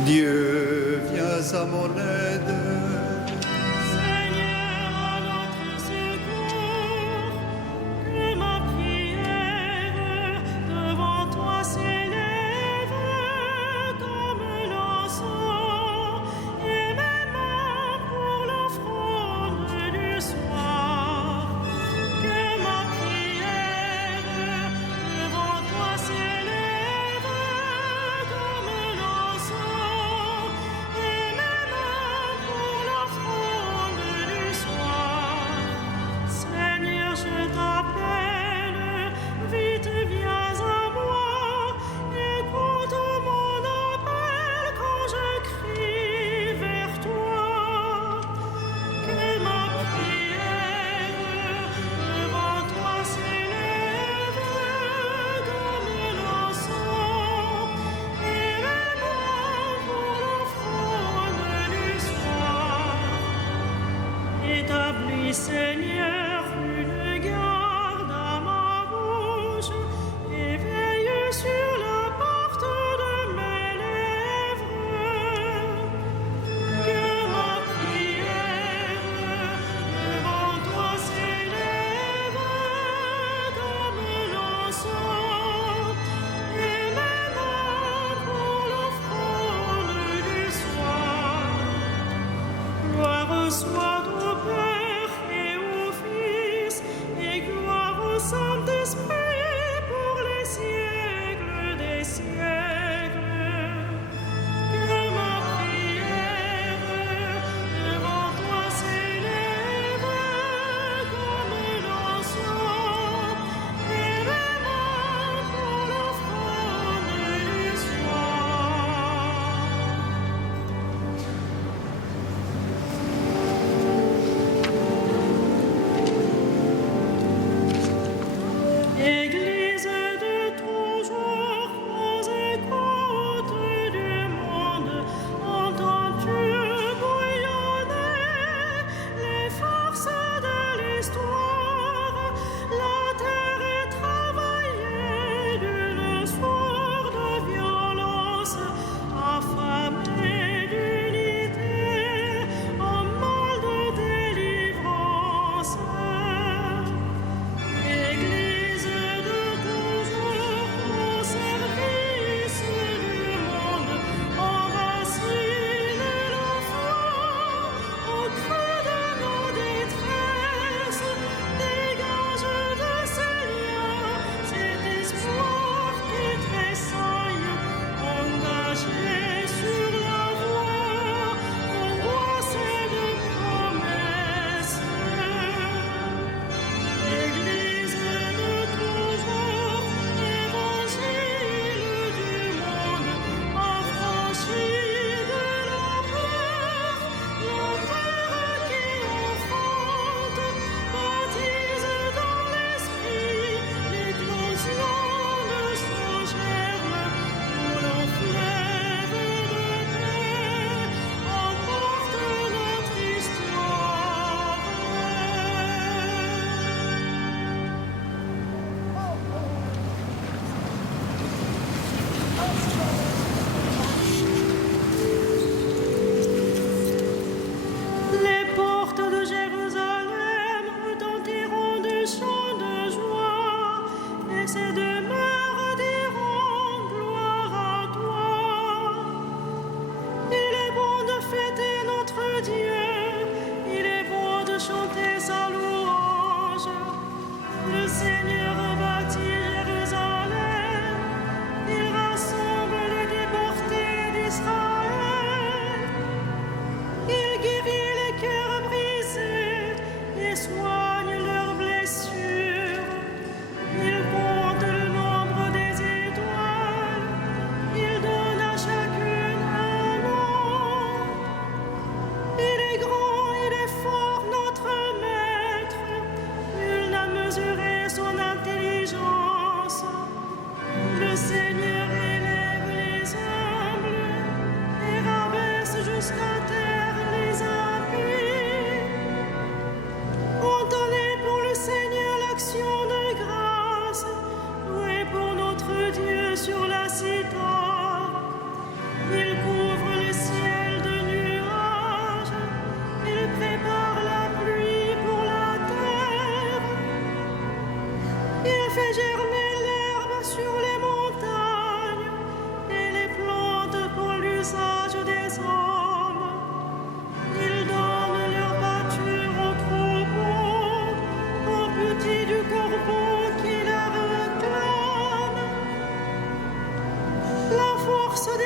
Dieu, viens à mon aide. Seigneur, à notre secours, que ma prière devant toi s'élève comme l'encens, et mes mains pour l'offrande du soir. Que ma prière devant toi s'élève comme l'encens, et mes mains pour l'offrande du soir. Seigneur, je t'appelle, vite viens à moi, écoute mon appel quand je crie vers toi. Que ma prière devant toi s'élève comme l'encens, et mes mains pour l'offrande du soir. Établis, Seigneur, une garde à ma bouche, et veille sur la porte de mes lèvres. Que ma prière devant toi s'élève comme l'encens, et mes mains pour l'offrande du soir. Gloire soit au Père et au Fils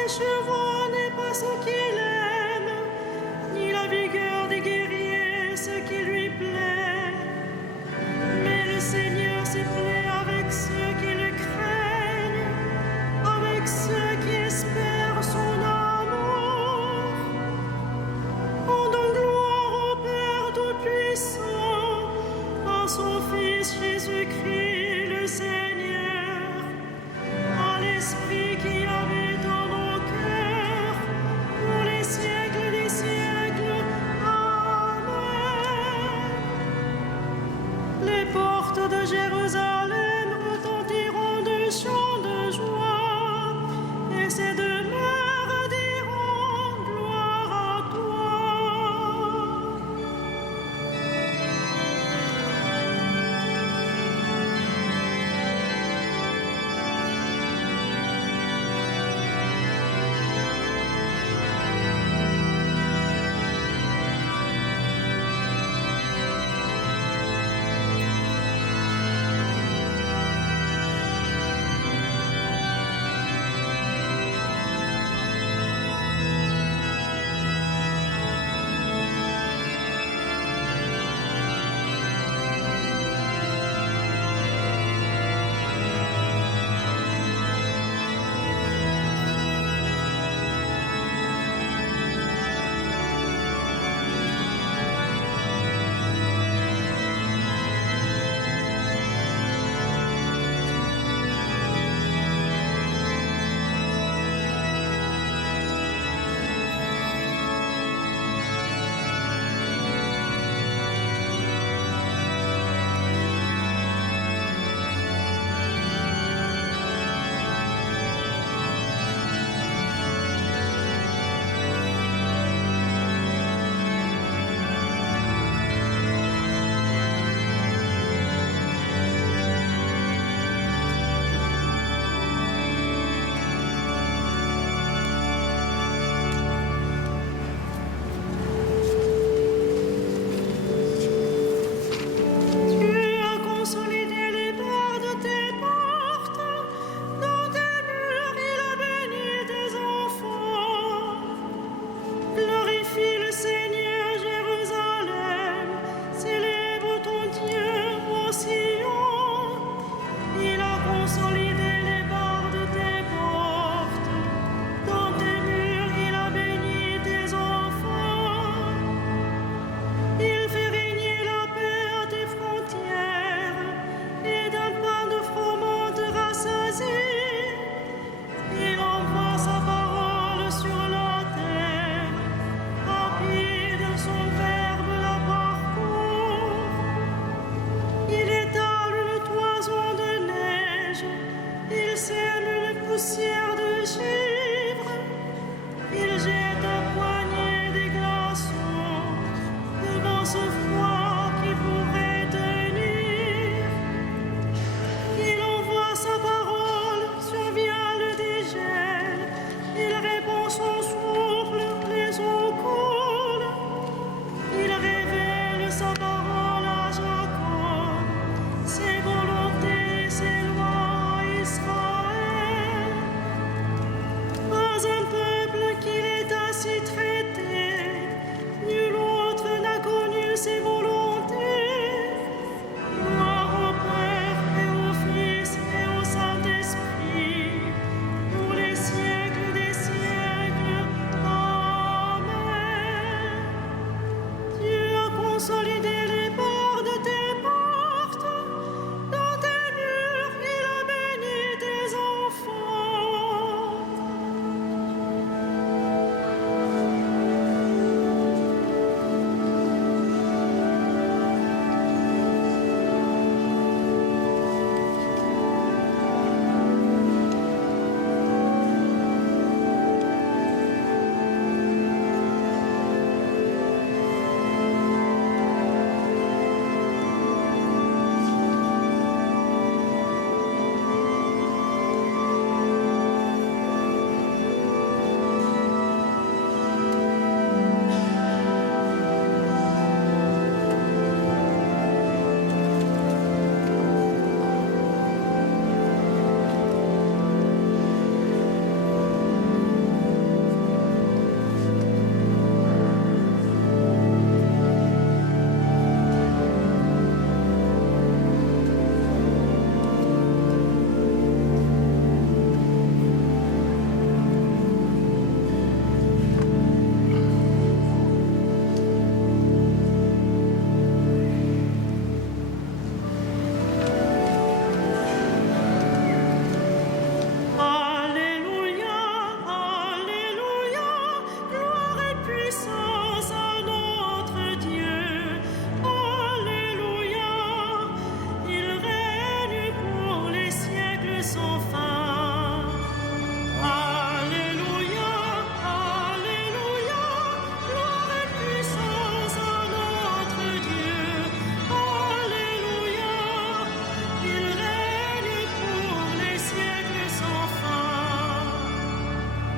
des chevaux n'est pas ce qu'il aime, ni la vigueur des guerriers ce qui lui plaît. Mais le Seigneur s'y plaît avec ceux qui le craignent, avec ceux qui espèrent son amour. Rendons gloire au Père Tout-Puissant, à son Fils Jésus-Christ le Seigneur, à l'Esprit qui habite dans nos cœurs, pour les siècles des siècles. Amen. Les portes de Jérusalem retentiront de chants de joie, et ses demeures diront gloire à toi.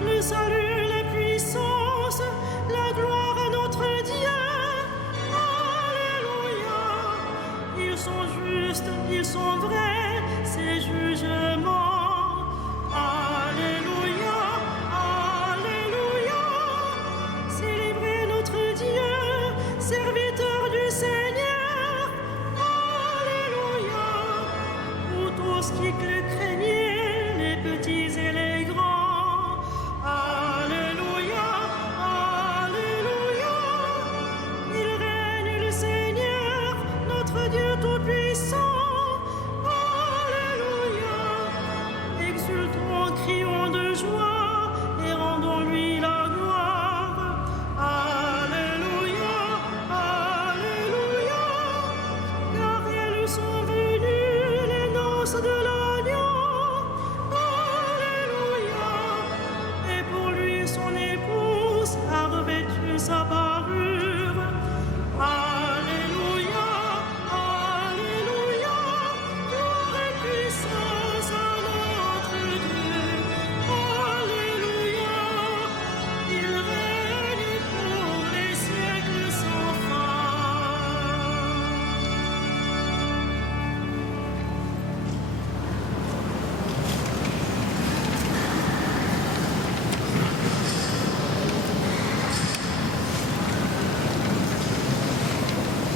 le salut, la puissance, la gloire à notre Dieu. Alléluia. Ils sont justes, ils sont vrais, ces jugements. Alléluia, Alléluia. Célébrez notre Dieu, serviteur du Seigneur. Alléluia. Vous tous qui le craignez, les petits et les grands. Alléluia, Alléluia. Il règne le Seigneur, notre Dieu tout-puissant. Alléluia. Exultons, crions de joie et rendons-lui la gloire. Alléluia, Alléluia. Car elles sont venues les noces de l'agneau. Alléluia. Et pour lui son épouse a revêtu sa parure. Alléluia, Alléluia. Gloire et puissance à notre Dieu. Alléluia. Il règne pour les siècles sans fin.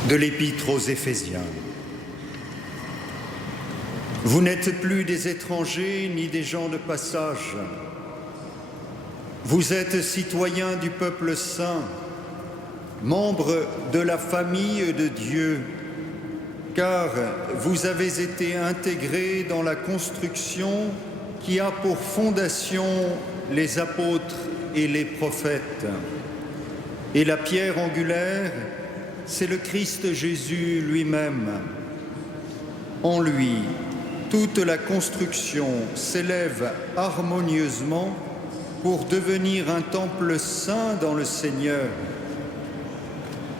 De l'Épître aux Éphésiens. Vous n'êtes plus des étrangers ni des gens de passage. Vous êtes citoyens du peuple saint, membres de la famille de Dieu, car vous avez été intégrés dans la construction qui a pour fondation les apôtres et les prophètes. Et la pierre angulaire, c'est le Christ Jésus lui-même. En lui, toute la construction s'élève harmonieusement pour devenir un temple saint dans le Seigneur.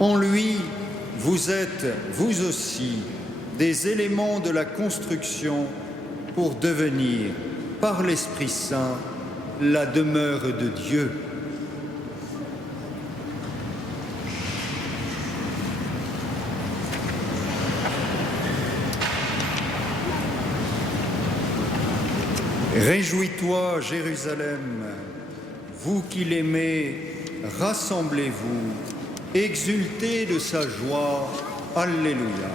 En lui, vous êtes, vous aussi, des éléments de la construction pour devenir, par l'Esprit Saint, la demeure de Dieu. Réjouis-toi, Jérusalem, vous qui l'aimez, rassemblez-vous, exultez de sa joie. Alléluia.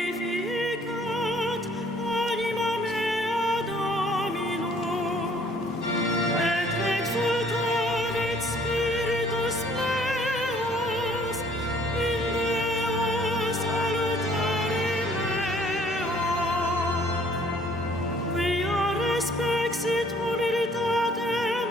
Magnificat anima mea Domino, et exultavit spiritus meus in Deo salutare meo. Quia respexit humilitatem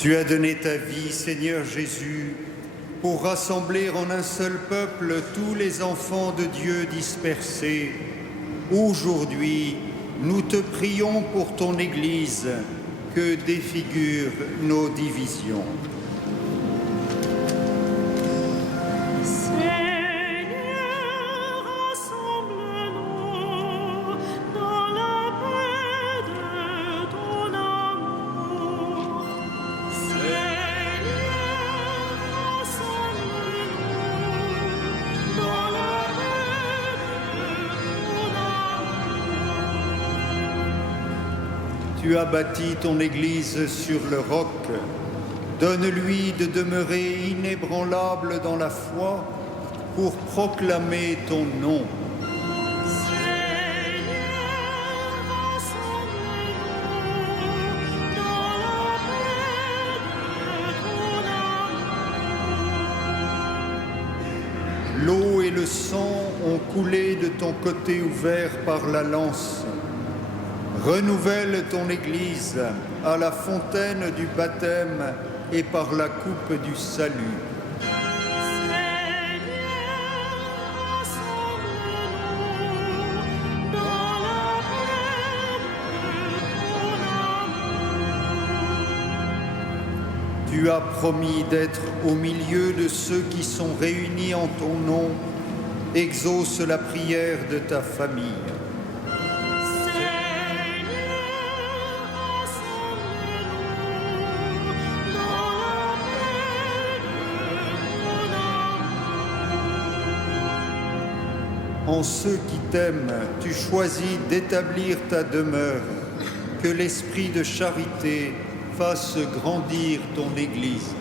Tu as donné ta vie, Seigneur Jésus, pour rassembler en un seul peuple tous les enfants de Dieu dispersés. Aujourd'hui, nous te prions pour ton Église, que défigurent nos divisions. Tu as bâti ton Église sur le roc. Donne-lui de demeurer inébranlable dans la foi pour proclamer ton nom. L'eau et le sang ont coulé de ton côté ouvert par la lance. Renouvelle ton Église à la fontaine du baptême et par la coupe du salut. Tu as promis d'être au milieu de ceux qui sont réunis en ton nom. Exauce la prière de ta famille. En ceux qui t'aiment, tu choisis d'établir ta demeure, que l'esprit de charité fasse grandir ton Église.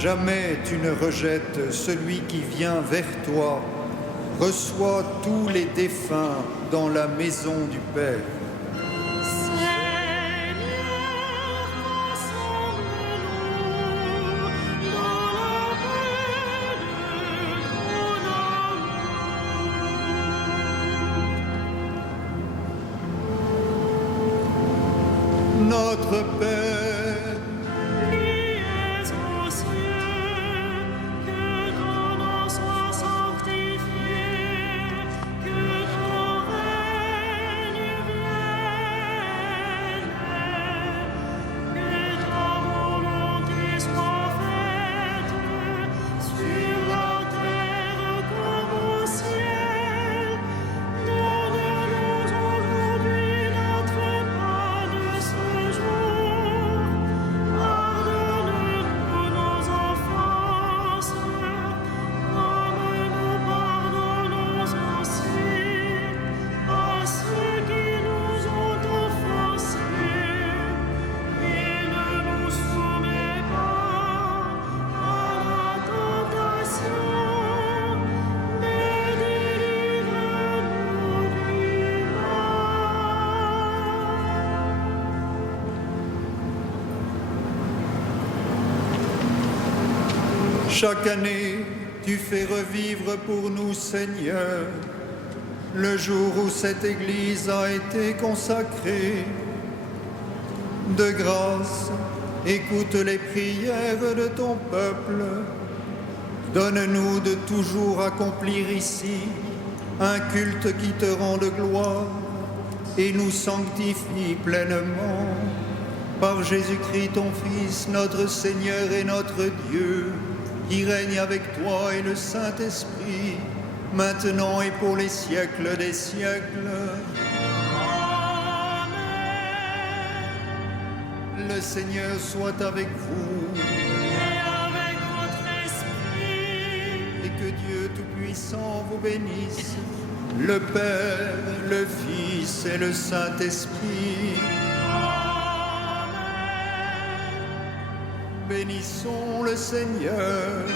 Jamais tu ne rejettes celui qui vient vers toi. Reçois tous les défunts dans la maison du Père. Notre Père, qui es aux cieux, que ton nom soit sanctifié, que ton règne vienne, que ta volonté soit faite sur la terre comme au ciel. Donne-nous aujourd'hui notre pain de ce jour. Pardonne-nous nos offenses, comme nous pardonnons aussi à ceux qui nous ont offensés. Et ne nous soumets pas à la tentation, mais délivre-nous du mal. chaque année, tu fais revivre pour nous, Seigneur, le jour où cette Église a été consacrée. De grâce, écoute les prières de ton peuple. Donne-nous de toujours accomplir ici un culte qui te rende gloire et nous sanctifie pleinement. Par Jésus-Christ, ton Fils, notre Seigneur et notre Dieu, qui règne avec toi et le Saint-Esprit, maintenant et pour les siècles des siècles. Le Seigneur soit avec vous. Et avec votre esprit. Et que Dieu Tout-Puissant vous bénisse, le Père, le Fils et le Saint-Esprit. Bénissons le Seigneur.